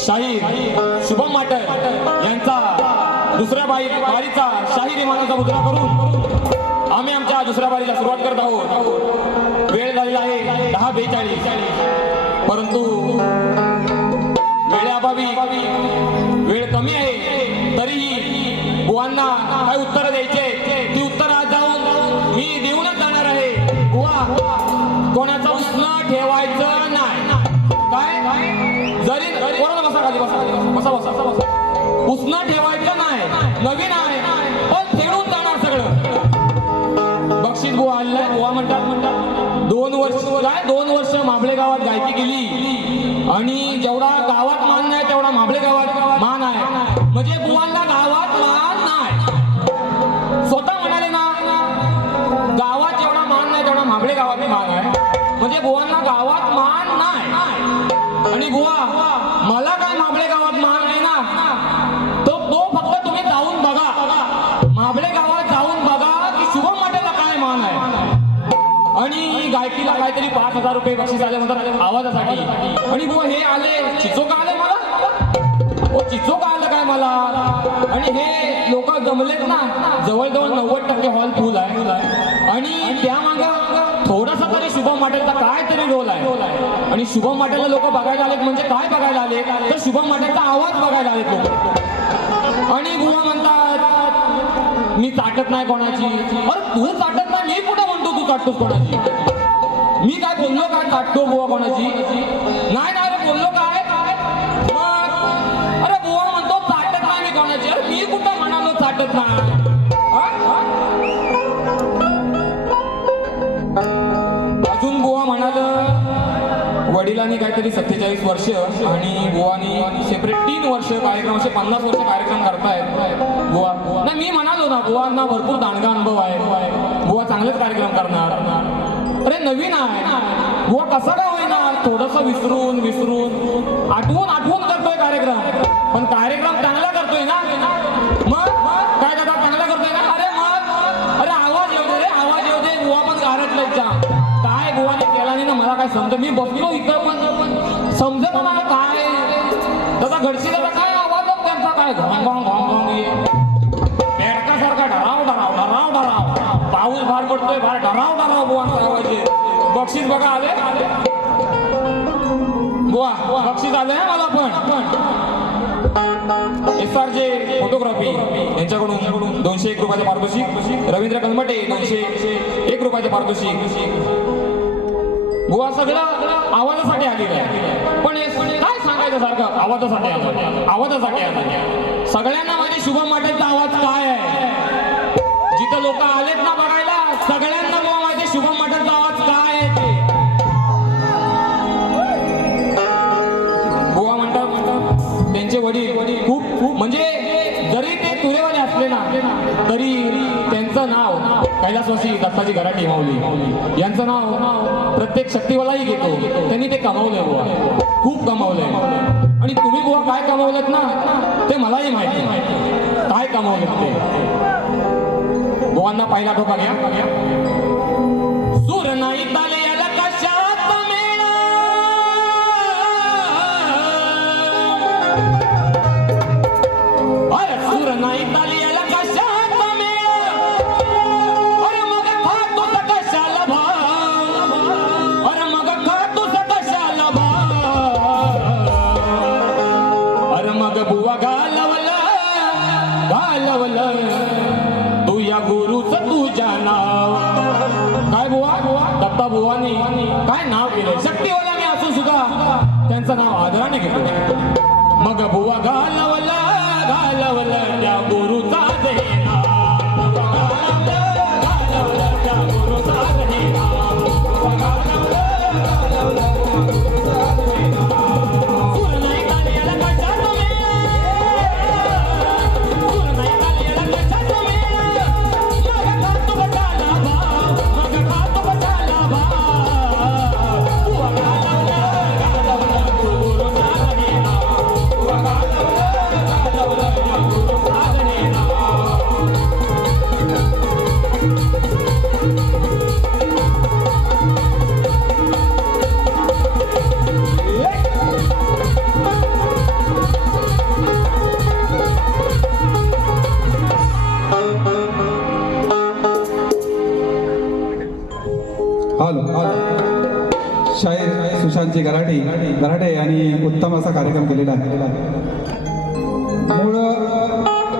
शाहीर शुभम माटर यांचा दुसऱ्या बारीचा शाही विमानाचा मुद्रा करून आम्ही आमच्या दुसऱ्या बारीला सुरुवात करत आहोत। वेळ झालेला आहे 10:42, परंतु वेळेअभावी वेळ कमी आहे, तरीही बुवांना काय उत्तर द्यायचे ती उत्तर आज जाऊन मी देऊनच जाणार आहे। बुवा, कोणाचा उसना ठेवायचं नाही, काय जरी बसा खाली बसा बसा बसा उसना ठेवायचं नाही, नवीन आहे पण खेळून जाणार सगळं। बक्षीस बुवा आलाय। बुवा म्हणतात 2 वर्ष माबळे गावात गायकी केली आणि जेवढा गावात मान नाही तेवढा माबळे गावात मान आहे। म्हणजे बुवांना गावात मान नाही, स्वतः म्हणाले ना, गावात जेवढा मान नाही तेवढा माबळे गावात मान आहे। म्हणजे बुवांना गावात मान नाही। आणि बुवा, मला काय माबळे गावात मान नाही ना, तो फक्त तुम्ही जाऊन बघा, माबळे गावात जाऊन बघा की शुभम माटेला काय मान आहे। आणि गायकीला काहीतरी 5,000 रुपये बक्षीस आले म्हणतात आवाजासाठी। आणि बुवा हे आले, चिचोका आले मला, ओ चिचोका आलं काय मला। आणि हे लोक जमलेत ना, जवळजवळ 90% हॉल फुल आहे आणि त्यामागे थोडासा तरी शुभम माटेचा काय तरी रोल आहे। आणि शुभम माटेला लोक बघायला आलेत म्हणजे काय बघायला आले तर शुभम माटेचा आवाज बघायला आलेत लोक। आणि बुवा म्हणतात मी चाटत नाही कोणाची। अरे तू चाटत नाही, मी कुठं म्हणतो तू चाटतोस कोणाची? मी काय बोललो काय चाटतो बुवा कोणाची? नाही नाही रे, बोललो काय? अरे बुवा म्हणतो चाटत नाही मी कोणाची। अरे मी कुठं म्हणालो चाटत नाही? अजून बुवा म्हणाल वडिलांनी काहीतरी 47 वर्ष आणि बुवानी सेपरेट 3 वर्ष कार्यक्रम, असे 50 वर्ष कार्यक्रम करतायत बुवा। नाही मी म्हणालो ना, बुवांना भरपूर दांडगा अनुभव आहे, बुवा चांगलेच कार्यक्रम करणार। अरे नवीन आहे बुवा, कसा का होईना थोडस विसरून आठवून करतोय कार्यक्रम, पण कार्यक्रम चांगला करतोय ना। मग काय दादा चांगला करतोय ना? अरे मग अरे आवाज येऊ दे रे, आवाज येऊ दे। बुवा पण गारटलायचा काय बुवाने केला नाही ना, मला काय समज, मी बसलो इथं पण समजत मला काय दादा घडशी दादा काय आवाज त्यांचा काय पेडकासारखा ढराव पाऊस भार पडतोय, भार ढराव बुवांचा आवाज आहे। बक्षीस बघा आले बुवा, बक्षीस आले मला पण। SRJ फोटोग्राफी यांच्याकडून 201 रुपयाचे पारितोषिक, रवींद्र कलमटे 201 रुपयाचे पारितोषिक। बुवा सगळं आवाजासाठी आलेलं आहे, पण काय सांगायचं सारखं आवाजासाठी आलं। सगळ्यांना माझे शुभम माटेचा आवाज काय आहे, जिथं लोक आलेत ना बघायला, सगळ्यांना बुवा माझे शुभम माटेचा आवाज काय आहे ते बुवा म्हणतात। त्यांचे वडील खूप म्हणजे जरी ते तुरेवाले असले ना, तरी त्यांचं नाव कैलासवासी दत्ताजी गराटे माऊली यांचं नाव प्रत्येक शक्तीवालाही घेतो। त्यांनी ते कमावलंय बुवा, खूप कमावलंय। आणि तुम्ही बुवा काय कमावलत ना ते मलाही माहिती काय कमावलं ते। बुवांना पहिला ठोका घ्या। सूर नाही ताले याला कशात मेळा, आता बुवानी काय नाव केलं, शक्तीवाला मी असून सुद्धा त्यांचं नाव आदराने घेतो. मग बुवा घालवलं घालवलं त्या गुरुचा देणा, घालवलं त्या गुरुचा देणा, सूर नाही काढलेला कशात मेला, सूर नाही काढलेला कशात मेला, मग खातो बटाला भाव, मग खातो बटाला भाव. बुवा घालवलं घालवलं गुरुचा देणा, बुवा घालवलं घालवलं गुरुचा देणा. हॅलो शाहीर सुशांतजी गराटे यांनी उत्तम असा कार्यक्रम केलेला आहे. मूळ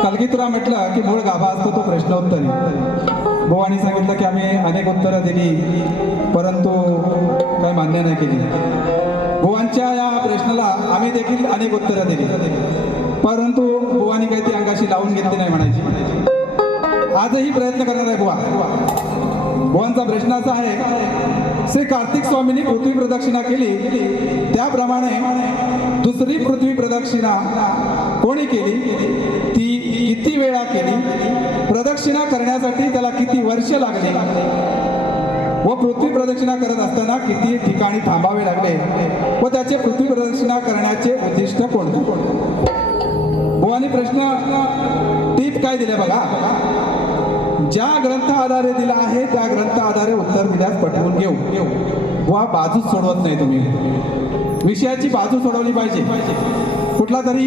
कलगीतुरा म्हटलं की मूळ गाभा असतो तो प्रश्नोत्तरी. बुवानी सांगितलं की आम्ही अनेक उत्तरं दिली परंतु काही मान्य नाही केली. बुवांच्या या प्रश्नाला आम्ही देखील अनेक उत्तरं दिली परंतु बुवानी काही ती अंगाशी लावून घेतली नाही म्हणायची. आजही प्रयत्न करणार आहे बुवा. बुवांचा प्रश्न असा आहे, श्री कार्तिक स्वामींनी पृथ्वी प्रदक्षिणा केली त्याप्रमाणे दुसरी पृथ्वी प्रदक्षिणा कोणी केली, ती किती वेळा केली, प्रदक्षिणा करण्यासाठी त्याला किती वर्ष लागली व पृथ्वी प्रदक्षिणा करत असताना किती ठिकाणी थांबावे लागले व त्याचे पृथ्वी प्रदक्षिणा करण्याचे उद्दिष्ट कोणते. बुवानी प्रश्न टीप काय दिले बघा, ज्या ग्रंथ आधारे दिला आहे त्या ग्रंथ आधारे उत्तर दिल्यास पटवून घेऊ. बुवा बाजूच सोडवत नाही तुम्ही, विषयाची बाजू सोडवली पाहिजे. कुठला तरी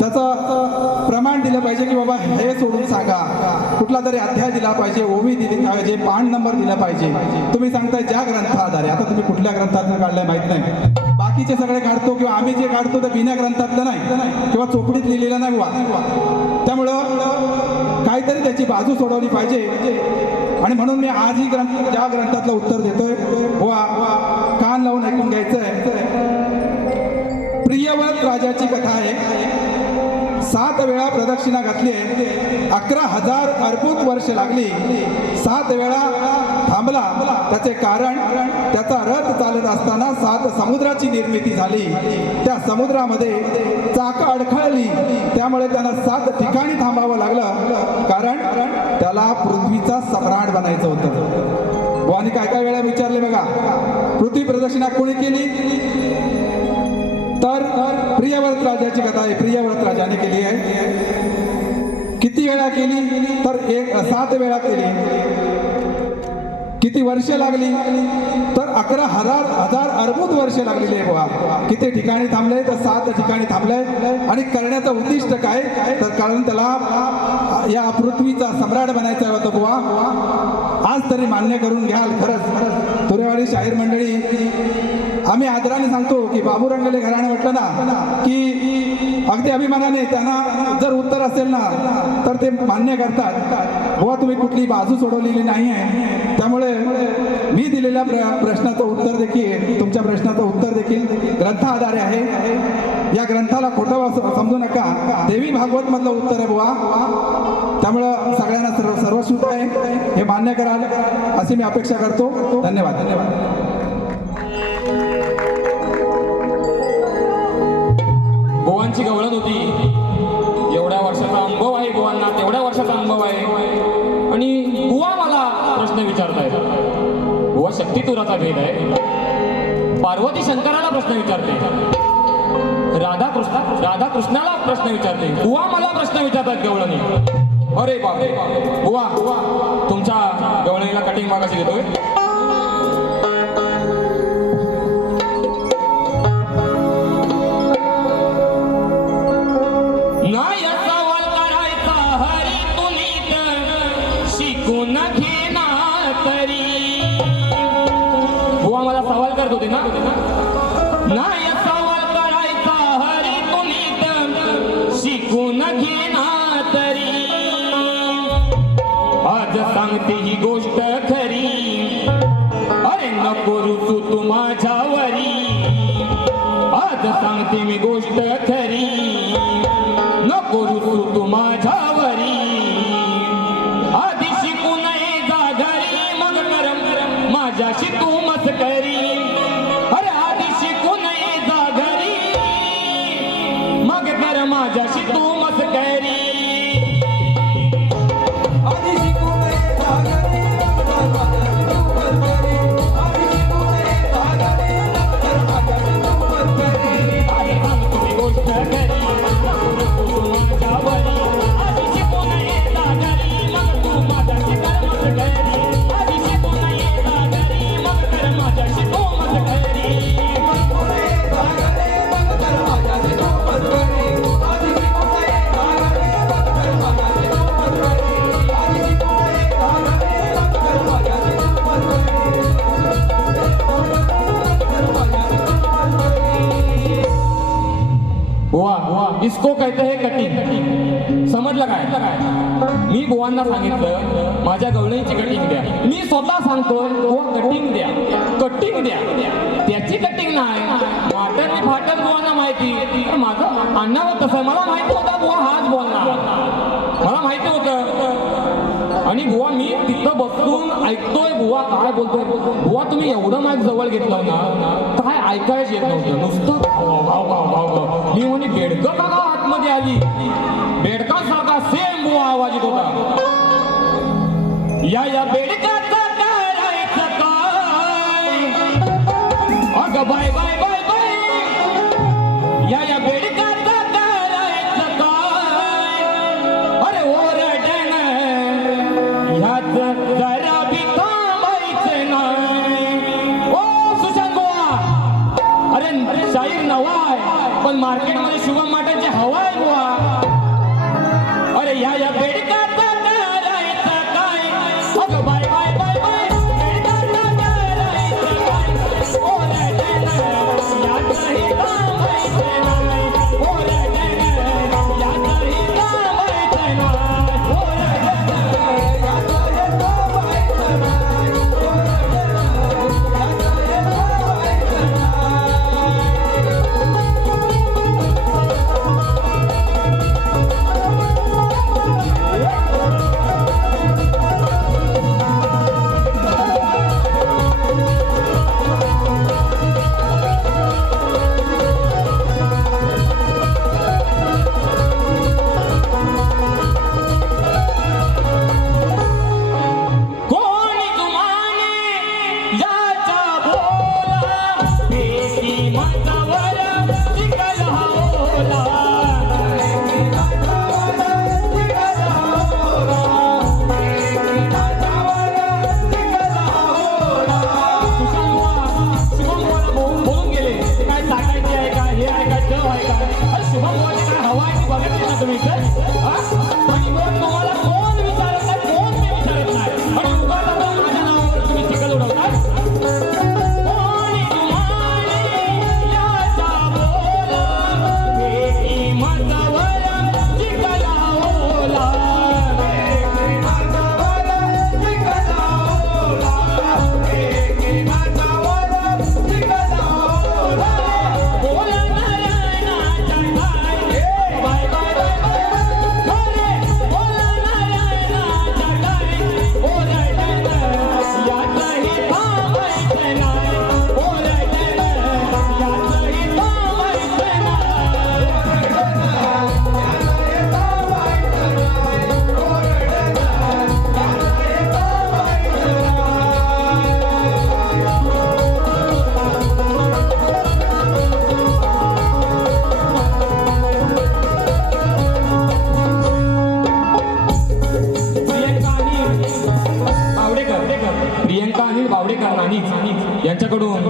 त्याचं प्रमाण दिलं पाहिजे की बाबा हे सोडून सांगा, कुठला तरी अध्याय दिला पाहिजे, ओवी दिली पाहिजे, पान नंबर दिला पाहिजे. तुम्ही सांगताय ज्या ग्रंथ आधारे, आता तुम्ही कुठल्या ग्रंथातून काढलाय माहित नाही, बाकीचे सगळे काढतो किंवा आम्ही जे काढतो ते बिना ग्रंथातलं नाही किंवा चोपडीत लिहिलेलं नाही बुवा. त्यामुळं काहीतरी त्याची बाजू सोडवली पाहिजे आणि म्हणून मी आज ही ज्या ग्रंथातलं उत्तर देतोय बुवा कान लावून ऐकून घ्यायचंय. प्रियव्रत राजाची कथा आहे. 7 वेळा प्रदक्षिणा घातली आहे, 11,000 अर्बुद वर्ष लागली, 7 वेळा थांबला. त्याचे कारण त्याचा रथ चालत असताना 7 समुद्राची निर्मिती झाली, त्या समुद्रामध्ये चाकं अडखळली त्यामुळे त्यांना 7 ठिकाणी थांबावं लागलं, कारण त्याला पृथ्वीचा सम्राट बनायचं होतं. बुवानी काय वेळा विचारले बघा, पृथ्वी प्रदक्षिणा कोणी केली, तर प्रियव्रत राजाची कथा आहे. प्रियव्रत राजाने केली आहे. किती वेळा केली, तर 7 वेळा केली. किती वर्ष लागली, तर 11,000 अर्बुद वर्ष लागलेली आहे बुवा. किती ठिकाणी थांबले, तर 7 ठिकाणी थांबले. आणि करण्याचं उद्दिष्ट काय, तर कारण त्याला या पृथ्वीचा सम्राट बनायचा होता बुवा. आज तरी मान्य करून घ्याल. खरंच तुरेवाडी शाहीर मंडळी आम्ही आदराने सांगतो की बाबू रंगले घराणे म्हटलं ना की अगदी अभिमानाने त्यांना जर उत्तर असेल ना तर ते मान्य करतात. बुवा तुम्ही कुठली बाजू सोडवलेली नाही आहे, त्यामुळे मी दिलेल्या प्रश्नाचं उत्तर देखील, तुमच्या प्रश्नाचं उत्तर देखील ग्रंथ आधारे आहे. या ग्रंथाला खोटं समजू नका, देवी भागवत मधलं उत्तर आहे बुवा. त्यामुळं सगळ्यांना सर्वश्रुत आहे हे मान्य कराल अशी मी अपेक्षा करतो. धन्यवाद. धन्यवाद. बुवांची गवळण होती, एवढ्या वर्षाचा अनुभव आहे बुवांना, तेवढ्या वर्षाचा अनुभव आहे आणि बुवा मला प्रश्न विचारतायत. बुवा शक्तितुराचा भेद आहे, पार्वती शंकराला प्रश्न विचारते, राधा कृष्णाला प्रश्न विचारते, बुवा मला प्रश्न विचारतात गवळणी. अरे बापरे, बुवा तुमच्या गवळणीला कटिंग मागाशी घेतोय. होते ना नाही सवाल करायचा हरी तुम्ही शिकून घेना तरी. आज सांगते ही गोष्ट खरी. सांगते मी गोष्ट खरी, नको रुसू तू माझ्यावरी. आधी शिकू नये जा घरी, मग करम माझ्याशी तू मस्करी. अरे आधी शिकू नये जा घरी, मग कर माझ्याशी तू मस्करी. आधी शिकू नये जागरी, आधी शिकू नये जागरी, आधी सांगतो मी गोष्ट खरी, नको रुसू तू माझ्यावरी. आधी शिकू नये जा घरी, मग तू माझ्याशी कर मस्करी. आधी शिकू नये जा घरी, मग कर माझ्याशी तू मस्करी. वाह, इसको कहते हैं कटिंग. समजलं काय? मी बुवांना सांगितलं माझ्या गवळीची कटिंग द्या. मी स्वतः सांगतोय बुवा कटिंग द्या, कटिंग द्या. त्याची कटिंग नाही, वाटण मी फाटण बुवांना माहिती. पण माझं अण्णावर तसं मला माहिती होतं बुवा हाच बोलणार, मला माहिती होतं. आणि बुवा मी तिथं बसून ऐकतोय बुवा काय बोलतोय. बुवा तुम्ही एवढं माईक जवळ घेतलं ना, काय ऐकायच येत नव्हतं, नुसतं भाव भाव भाव भाव. मी म्हणे बेडकं का आतमध्ये आली, बेडकासारखा सेम बुवा आवाज येत होता. या बेडकाचं करायचं काय, अगं बाय बाय बाय बाय. या बेडकाचं करायचं काय, अरे ओरडण ह्याच जरा बी थांबायचं नाही. ओ सुशांत बुवा, अरे शाहीर नवा आहे पण मार्केटमध्ये शुभम माटांची हवा आहे बुवा. अरे या बेडकाचं करायचं काय, अगं बाय बाय बाय बाय. बेडकाचं करायचं काय, ओरडण याचंही थांबायचं नाही. ओरडण याचंही थांबायचं नाही. कोणी जुमाने याचा भोला, फेकी मंचावर चिखल हवला. बोलून गेले ते काय टाकायचे आहे का, हे आहे का, ज आहे का. अरे शुभम बुवाची काय हवा आहे ती बघितली ना तुम्ही इथे? हा? आणि मग तुम्हाला कोण विचारत नाही, कोण मी विचारत नाही. आणि उगाच आता माझ्या नावावर तुम्ही चिखल उडवता. कोणी जुमाने याचा बोला, फेकी मंचावर चिखल हवला. प्रियंका अनिल बावडेकर नाणीच यांच्याकडून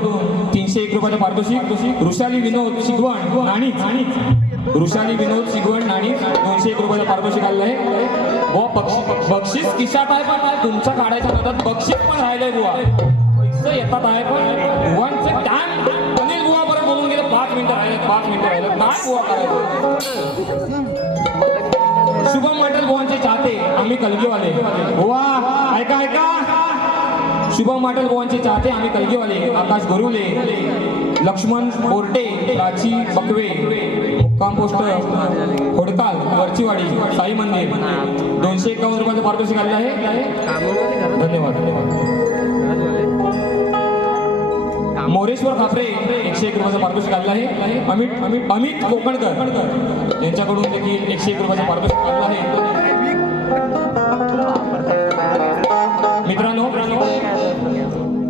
301 रुपयाचं पारितोषिक. वृषाली विनोद शिगवण नाणीच, वृषाली विनोद शिगवण नाणीच 201 रुपयाचं पारितोषिक आलंय. बुवा बक्षीस खिशात आहे, पण काय तुमच्या काढायच्या नादात बक्षीस पण राहिलंय बुवा. पैसे येतात आहे पण बुवांचे टाइम. अनिल बुवा बरं बोलून गेले 5 मिनिटं राहिले, 5 मिनिटं राहिले. काय बुवा करायचं. शुभम मंडल बुवांचे चाहते आम्ही कलगीवाले. बुवा ऐका ऐका, शुभम माटल बुवांचे चाहते आम्ही कलगीवाले, आकाश गोरुले, लक्ष्मण बोर्टे, प्राची बकवे, मुक्काम पोस्ट होडकाल, वरचीवाडी, साई मंदिर 251 रुपयाचं पारितोषिक आलेलं आहे. धन्यवाद. मोरेश्वर खापरे 101 रुपयाचं पारितोषिक आलेलं आहे. अमित कोकणकर यांच्याकडून देखील 101 रुपयाचं पारितोषिक आलेलं आहे. मित्रांनो,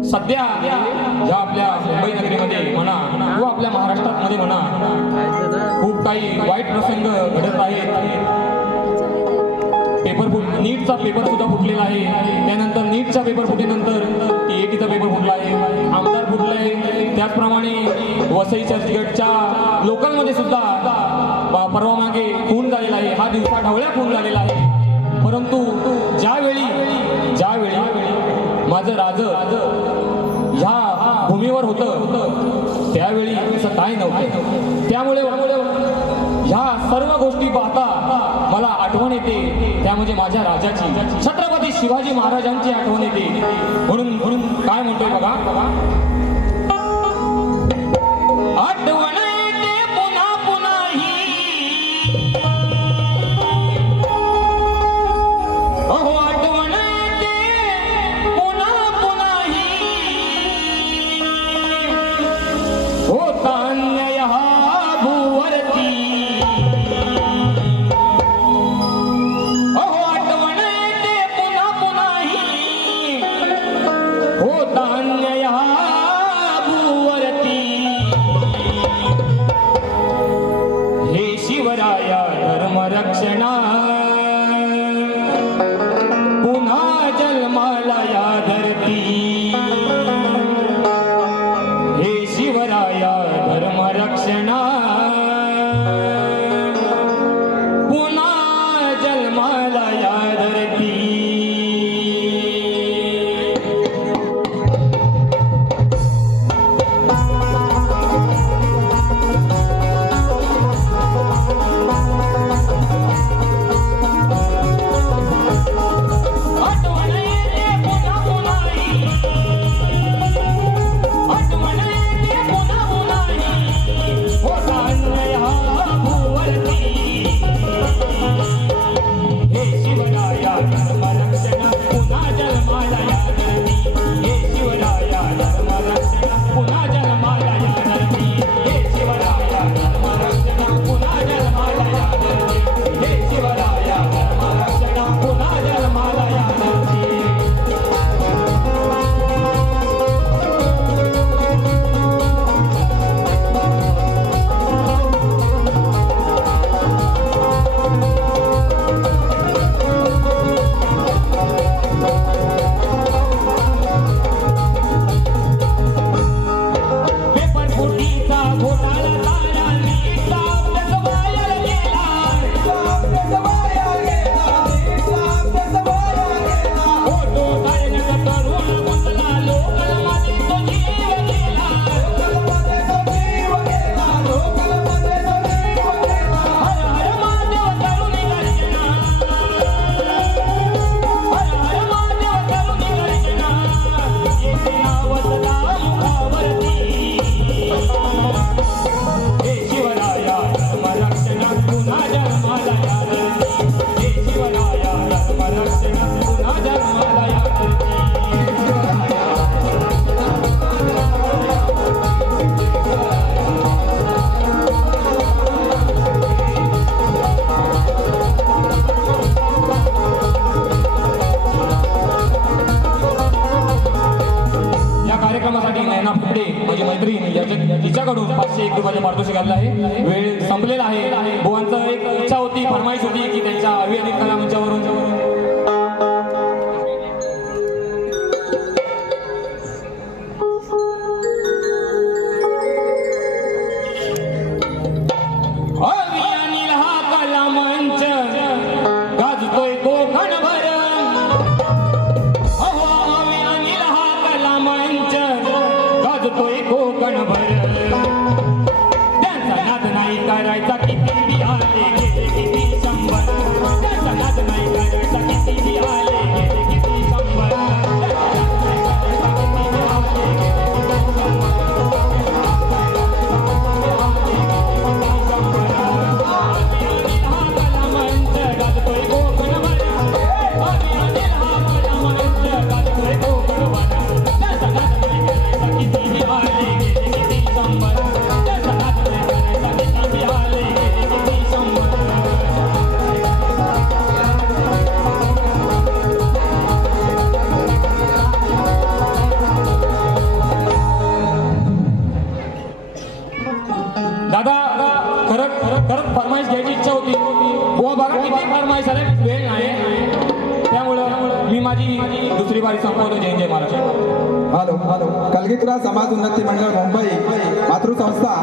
सध्या या आपल्या मुंबई नगरीमध्ये म्हणा किंवा आपल्या महाराष्ट्रामध्ये म्हणा खूप काही वाईट प्रसंग घडत आहेत. नीटचा पेपर सुद्धा फुटलेला आहे. त्यानंतर नीटच्या पेपर फुटीनंतर टीएटीचा पेपर फुटला आहे, आमदार फुटले. त्याचप्रमाणे वसई चर्चगेटच्या लोकलमध्ये सुद्धा परवा मागे खून झालेला आहे. हा दिवसा ढवळ्या खून झालेला आहे. परंतु ज्यावेळी माझं राज ह्या भूमीवर होतं त्यावेळी असं काय नव्हतं. त्यामुळे ह्या सर्व गोष्टी पाहता मला आठवण येते, त्या म्हणजे माझ्या राजाची, छत्रपती शिवाजी महाराजांची आठवण येते. म्हणून काय म्हणतोय बघा, आठवण येते पुन्हा पुन्हाही, अहो आठवण येते पुन्हा पुन्हाही, होता अन्याय हा भूवरती, अहो आठवण येते पुन्हा पुन्हाही, होता अन्याय हा भूवरती, हे शिवराया धर्मरक्षणा पुन्हा जन्माला या धरती, हे शिवराया धर्मरक्षणा पुन्हा जन्माला या धरती. आठवण येते पुन्हा पुन्हाही, आठवण येते पुन्हा पुन्हाही, होता अन्याय हा भूवरती, हे शिवराया धर्मरक्षण पुन्हा जन्माला या धरती, हे शिवराया धर्मरक्षण पुन्हा जन्माला या धरती, हे शिवराया धर्मरक्षण पुन्हा जन्माला या धरती, हे शिवराया धर्मरक्षण पुन्हा जन्माला या धरती. पेपर फुटीचा घोटाळा झाला, नीटचा अभ्यास वाया गेला, फोटो काढण्याचा तरुण गुंतला, लोकलमध्ये तो जीव गेला, हर हर महादेव तरुणी गर्जना, हर हर महादेव तरुणी गर्जना, येते नाव सदा मुखावरती, हे शिवराया धर्मरक्षण पुन्हा जन्माला या धरती, हे शिवराया धर्मरक्षण पुन्हा जन्माला या धरती. या कार्यक्रमासाठी नैना फुटे माझी मैत्रीण तिच्याकडून 501 रुपयाचं पारितोषिक आलेलं आहे. वेळ संपलेला आहे. बुवांचं एक इच्छा होती, फरमाईश होती की त्यांच्या अभियानिक कला मंचावरून अभियानिक हा कला मंच गाजतोय कोकणभर, अहो अभियानिक हा कला मंच गाजतोय कोकणभर, त्यांचा नाद नाही करायचा किती बी आले गेले किती 100, त्यांचा नाद नाही करायचा किती बी आले गेले किती 100, त्यांचा नाद नाही करायचा खरंच फरमाईश घ्यायची इच्छा होती बुवा. बघा किती फरमाईश आले, वेळ नाही. त्यामुळं मी माझी दुसरी बारी संपवतो. जय जय महाराष्ट्र. हॅलो कलगीतुरा समाज उन्नती मंडळ मुंबई मातृसंस्था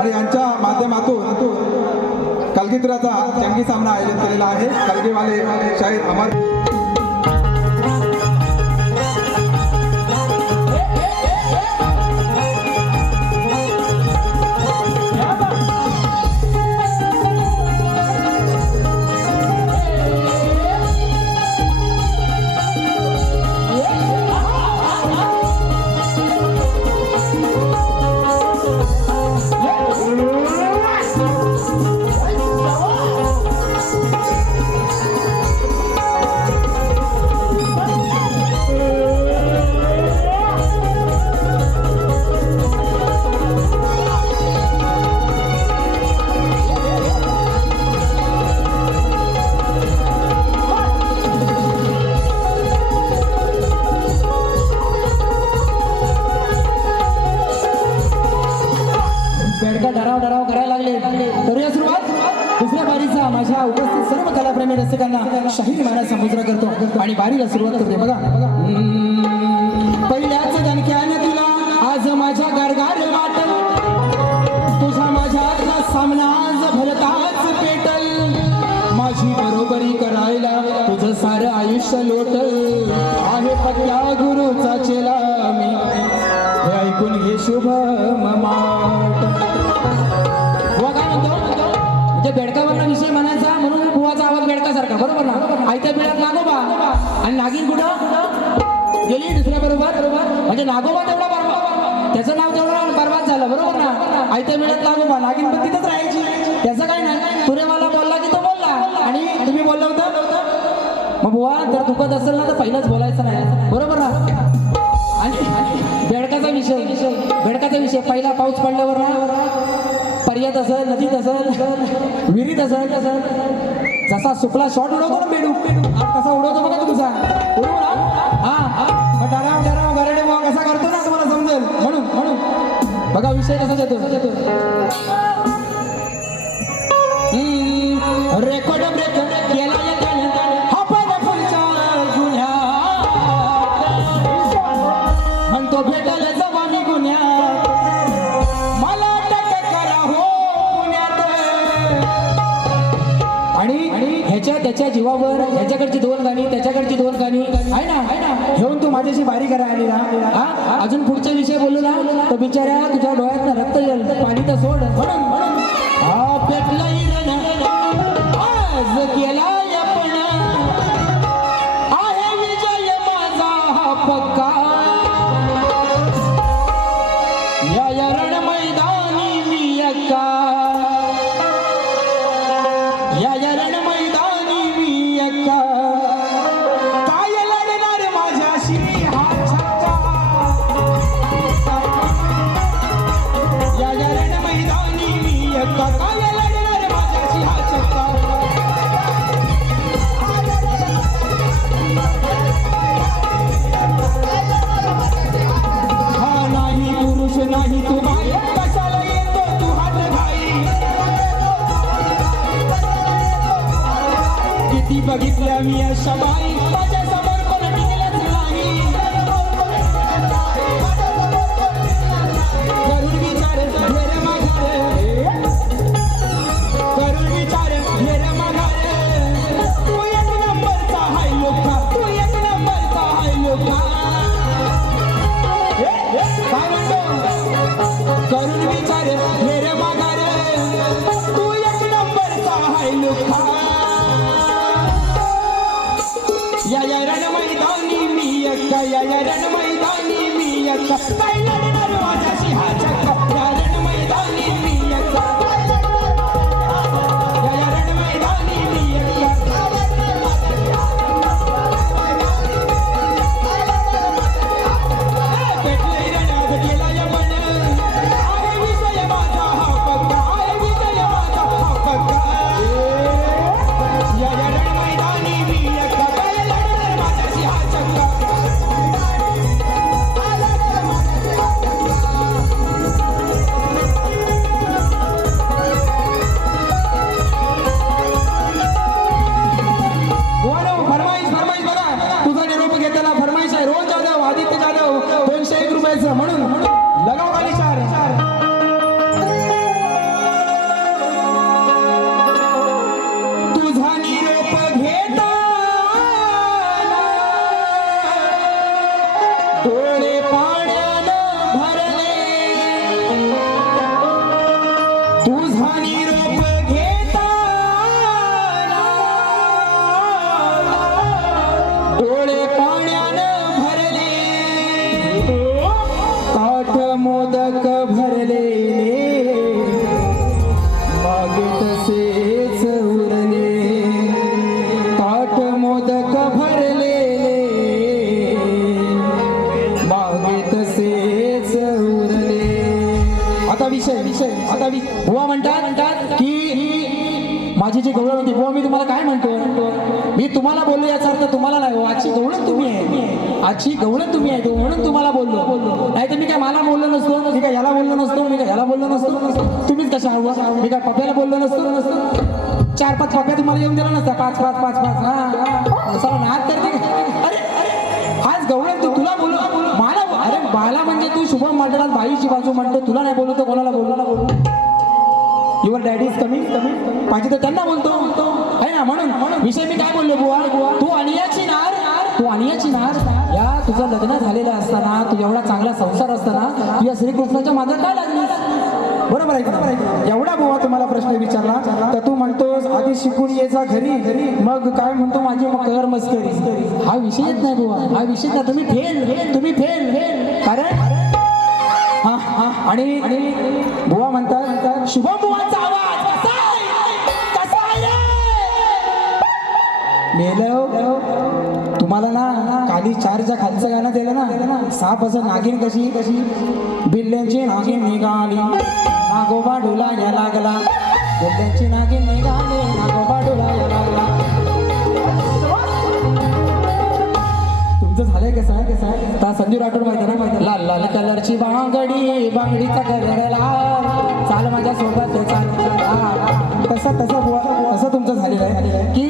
आणि यांच्या माध्यमातून कलगीतुराचा जंगी सामना आयोजित केलेला आहे. कलगीवाले शाहीर अमर डराव करायला लागले. करूया सुरुवात दुसऱ्या बारीचा. माझ्या उपस्थित सर्व कलाप्रेमी रसिकांना शाहीर महाराज संबोधन करतो आणि बारीला सुरुवात करते. बघा पहिल्याच दणक्याने तुला आज माझ्या गारगार वाटल, तुझ्या माझ्यातला सामना आज भरताच पेटल, माझी बरोबरी करायला तुझं सारं आयुष्य लोटल, आहे पक्या गुरुचा चेला मी, हे ऐकून घे शुभ ममाट. म्हणजे बेडकावरला विषय म्हणायचा म्हणून बुवाचा आवाज बेडकासारखा, बरोबर ना. आयत्या बिळात नागोबा आणि नागिन कुठं गेली दुसऱ्या बरोबर. म्हणजे नागोबा तेवढा बरबाद, त्याचं नाव तेवढं बरबाद झालं, बरोबर ना. आयत्या बिळात नागोबा, नागिन पण तिथंच राहायची. त्याचं काय नाही, तुरेवाला बोलला की तो बोलला आणि तुम्ही बोलला होता. मग बुवा जर दुखत असेल ना तर पहिलंच बोलायचं नाही, बरोबर ना. आणि बेडकाचा विषय पहिला पाऊस पडल्यावर ना पर्यात असेल, नदीत असेल, विहिरीत असेल, जसा सुपला शॉट उडवतो ना बेडू कसा उडवतो बघा तुमचा उडवू ना. हा डराव गरडे बुवा कसा करतो ना तुम्हाला समजेल. म्हणून बघा विषय कसा देतो. रेकॉर्ड ब्रेक केला म्हणतो भेटायला जावा मी गुन्ह्यात, मला अटक करा हो पुण्यात. आणि ह्याच्या त्याच्या जीवावर ह्याच्याकडची 2 गाणी त्याच्याकडची 2 गाणी आहे ना घेऊन तू माझ्याशी बारी करा आली ना. अजून पुढचा विषय बोलू ना तर बिचाऱ्या तुझ्या डोळ्यात रक्त येईल, पाणी तर सोड. म्हणून पेटला आज केला पण आहे विजय माझा हा पक्का. या रण मैदानी मी अक्का, या रण मैदानी मी अक्का, काय लढणार माझ्याशी हा छक्का. या रण मैदानी मी अक्का, काय लढणार माझ्याशी हा छक्का. हा नाही पुरुष नाही तू बाई, कशाला येतो तू हात घाई. किती बघितल्या मी अशा बाई, माझ्या समोर कोण टिकलंच नाही. करून विचार घेर माघार, करून विचार घेर माघार. तू एक नंबरचा हाय लोका, तू एक नंबरचा हाय लोका. काय म्हणतो करून विचार घेर माघार, तू एक नंबरचा हाय लोका. या रण मैदानी मी अक्का, या रण मैदानी मी अक्का, काय लढणार माझ्याशी हा छक्का. या रण मैदानी मी अक्का, या रण मैदानी मी अक्का. पेटलंय रणात गेलाय पण आहे विजय माझा हा पक्का, आहे विजय माझा हा पक्का. या रण मैदानी मी अक्का, काय लढणार माझ्याशी हा छक्का. म्हणून लगाव खाली चार तुझा निरोप घेता डोळे पाण्यानं भरले तुझा निरोप घेता डोळे पाण्यानं भरले ताट मोदक भरलेले मागे तसेच उरले ताट मोदक भरलेले मागे तसेच उरले. आता विषय बुवा म्हणतात की माझी जी गवळण होती बुवा मी तुम्हाला काय म्हणतो मी तुम्हाला बोललो याचा अर्थ तुम्हाला नाही हो आजची गवळण तुम्ही आहे आजची गवळण तुम्ही आहे तो म्हणून तुम्हाला बोललो नाही तर मी काय मला बोललो नसतो मी काय याला बोललो नसतो मी काय याला बोललो नसतो तुम्हीच कशा हवा मी काय पप्याला बोललो नसतो 4-5 पप्या तुम्हाला येऊन दिला नसता 5 हा चला नाद करते अरे आज गवळण तू तुला बोलू मला बाला म्हणजे तू शुभम मंडळात बाईची बाजू म्हणतो तुला नाही बोलू तर कोणाला बोलू युअर डॅडी इज कमिंग पाहिजे तर त्यांना बोलतो आहे ना म्हणून विषय मी काय बोललो बुवा तू अनियाची नार या तुझं लग्न झालेलं असताना तू एवढा चांगला संसार असताना तू या श्रीकृष्णाच्या मागे काय लागलीस बरोबर आहे का एवढा बुवा तुम्हाला प्रश्न विचारला तर तू म्हणतोस आधी शिकून ये जा घरी मग काय म्हणतो माझी कर मस्करी हा विषयच नाही बुवा हा विषय नाही तुम्ही फेल कारण आणि बुवा म्हणतात शुभम बुवांचा आवाज कसा आहे मेलव तुम्हाला ना काली 4च्या खालचं गाणं दिलं ना साप असं नागिन कशी बिल्ल्यांची नागिन निघाली नागोबा डोलाया लागला बिल्ल्यांची नागिन निघाली नागोबा डोलाया लागला तुमचं झालंय कसं आहे संजू राठोड माहिती ना लाल कलरची बांगडीचा कलर लाल चाल माझ्या सोबत तसं तुमचं झालेलं आहे की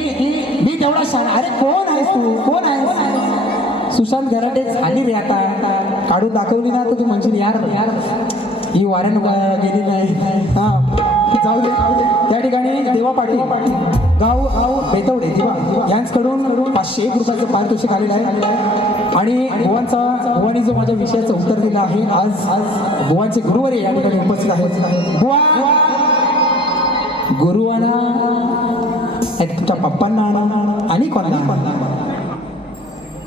मी तेवढा शान अरे कोण आहेस सुशांत घराटे झाली रे आता काढून दाखवली ना तर तू म्हणशील यार ही वाऱ्यानं गेली नाही जाऊ दे त्या ठिकाणी देवा पाटील गाव बेतवडे दिवा यांच्याकडून 501 रुपयाचं पारितोषिक आलेलं आहे आणि बुवांनी जो माझ्या विषयाचं उत्तर दिलं आहे आज बुवांचे गुरुवारी या ठिकाणी उपस्थित आहेत बुवा गुरुवांना तुमच्या पप्पांना आणा आणि कोणाला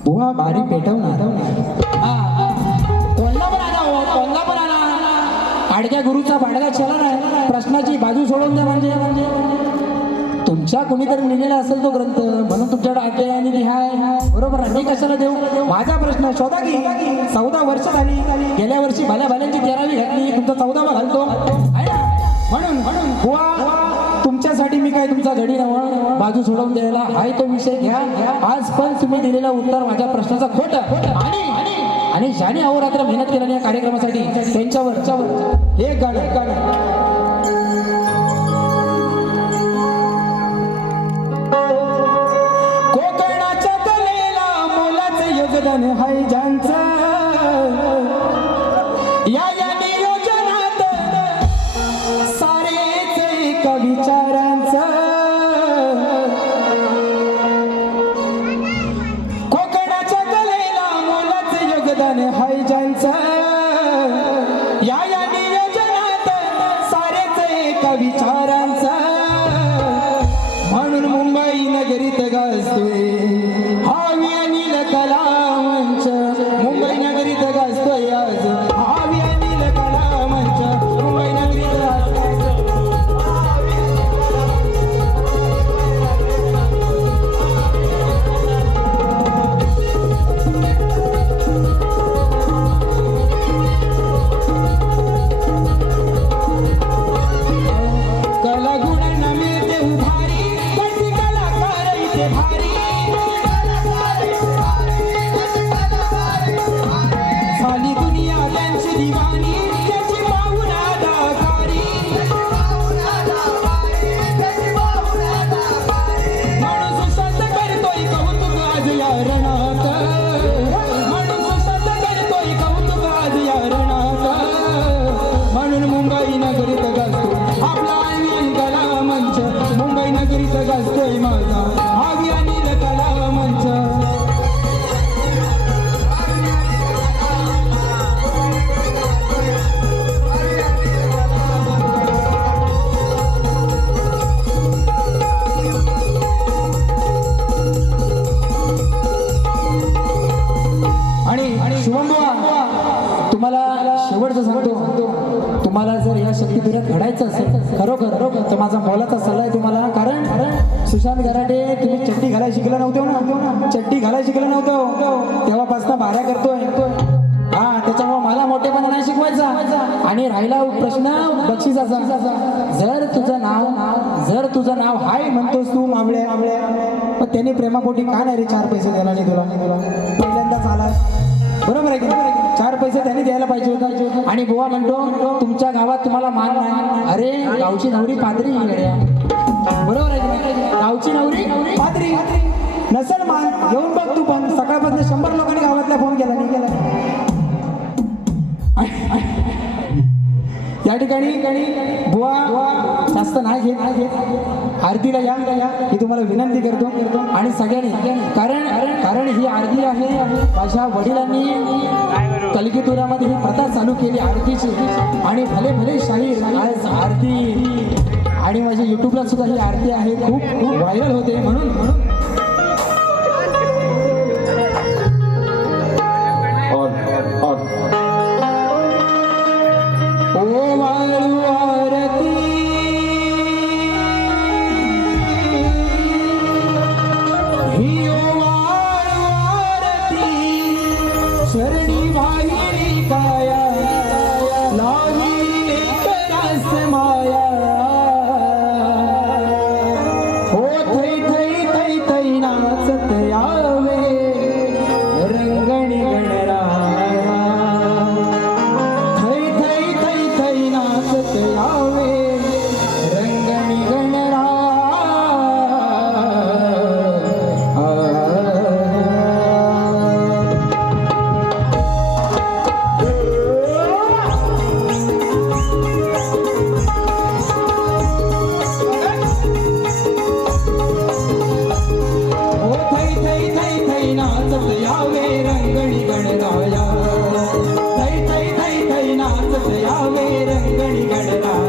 बुवा बारी पेटवणार कोणला पण आणा आडक्या गुरुचा भाडगा चला नाही प्रश्नाची बाजू सोडून द्या म्हणजे तुमच्या कोणीतरी लिहिलेला असेल तो ग्रंथ म्हणून तुमच्याकडे आज्ञा आणि लिहाय बरोबर मी कशाला देऊ माझा प्रश्न शोधा की 14 वर्ष झाली गेल्या वर्षी भल्यांची 13वी घातली तुमचा 14वा घालतो आहे ना म्हणून बुवा तुमच्यासाठी मी काय तुमचा घडी नव्हा बाजू सोडवून द्यायला हाय तो विषय घ्या आज पण तुम्ही दिलेलं उत्तर माझ्या प्रश्नाचं खोटं आणि ज्याने अहोरात्र मेहनत केल्याने या कार्यक्रमासाठी त्यांच्यावर एक गाणं कोकणाच्या कलेला मोलाचं योगदान हाय ज्यांचं या नियोजनात सारेच एका विचारांचं कोकणाच्या कलेला मोलाचं योगदान हाय ज्यांचं या नियोजनात सारेच एका विचारांचं म्हणून मुंबई नगरीत गाजतोय हावी अनिल कला मंच मुंबई नगरीत गाजतोय आज हावी अनिल कला मंच मुंबई नगरीत कला गुणांना मिळते उभारी कशी कलाकार इथे भारी झाली दुनिया त्यांची दिवाणी त्याची पाहून अदाकारी म्हणून सुशांत करतोय कौतुक आज या रणात म्हणून सुशांत करतोय कौतुक आज या रणात शेवटचं सांगतो, तुम्हाला जर या शक्तीपीठात घडायचं असेल खरोखर तर माझा मोलाचा सल्ला आहे तुम्हाला. कारण सुशांत गराडे तुम्ही चड्डी घालायला शिकलं नव्हतं ना, चड्डी घालायला शिकलं नव्हतं तेव्हापासून भाऱ्या करतोय. हा, त्याच्यामुळे मला मोठेपणा नाही शिकवायचा. आणि राहिला प्रश्न बक्षिसाचा, जर तुझं नाव हाय म्हणतोस तू मावळ्या, पण त्यांनी प्रेमापोटी का नाही रे 4 पैसे द्यायला नाही तुला? पहिल्यांदाच आला, बरोबर आहे की नाही? 4 पैसे त्यांनी द्यायला पाहिजे होता. आणि बुवा म्हणतो तुमच्या गावात तुम्हाला मान नाही. अरे गावची नवरी पादरी गड्या, बरोबर आहे की नाही? गावची नवरी पादरी नसेल मान, येऊन बघ तू पण. सकाळपासून 100 लोकांनी गावातला फोन केला नाही केला. या ठिकाणी बुवा जास्त नाही घेत, आरतीला या ही तुम्हाला विनंती करतो. आणि सगळ्यांनी कारण ही आरती आहे, माझ्या वडिलांनी कलगीतुरामध्ये ही प्रथा चालू केली आरतीची. आणि भले शाहीर आज आरती, आणि माझ्या युट्यूबला सुद्धा ही आरती आहे, खूप व्हायरल होते. म्हणून शरणी बाहेरी काया लावी एकरास माया, हो थै नाचत यावे रंगणी गणराया, थै नाचत यावे रंगणी गणराया. नाचत यावे रंगणी गणराया, थै नाचत यावे रंगणी गणराया.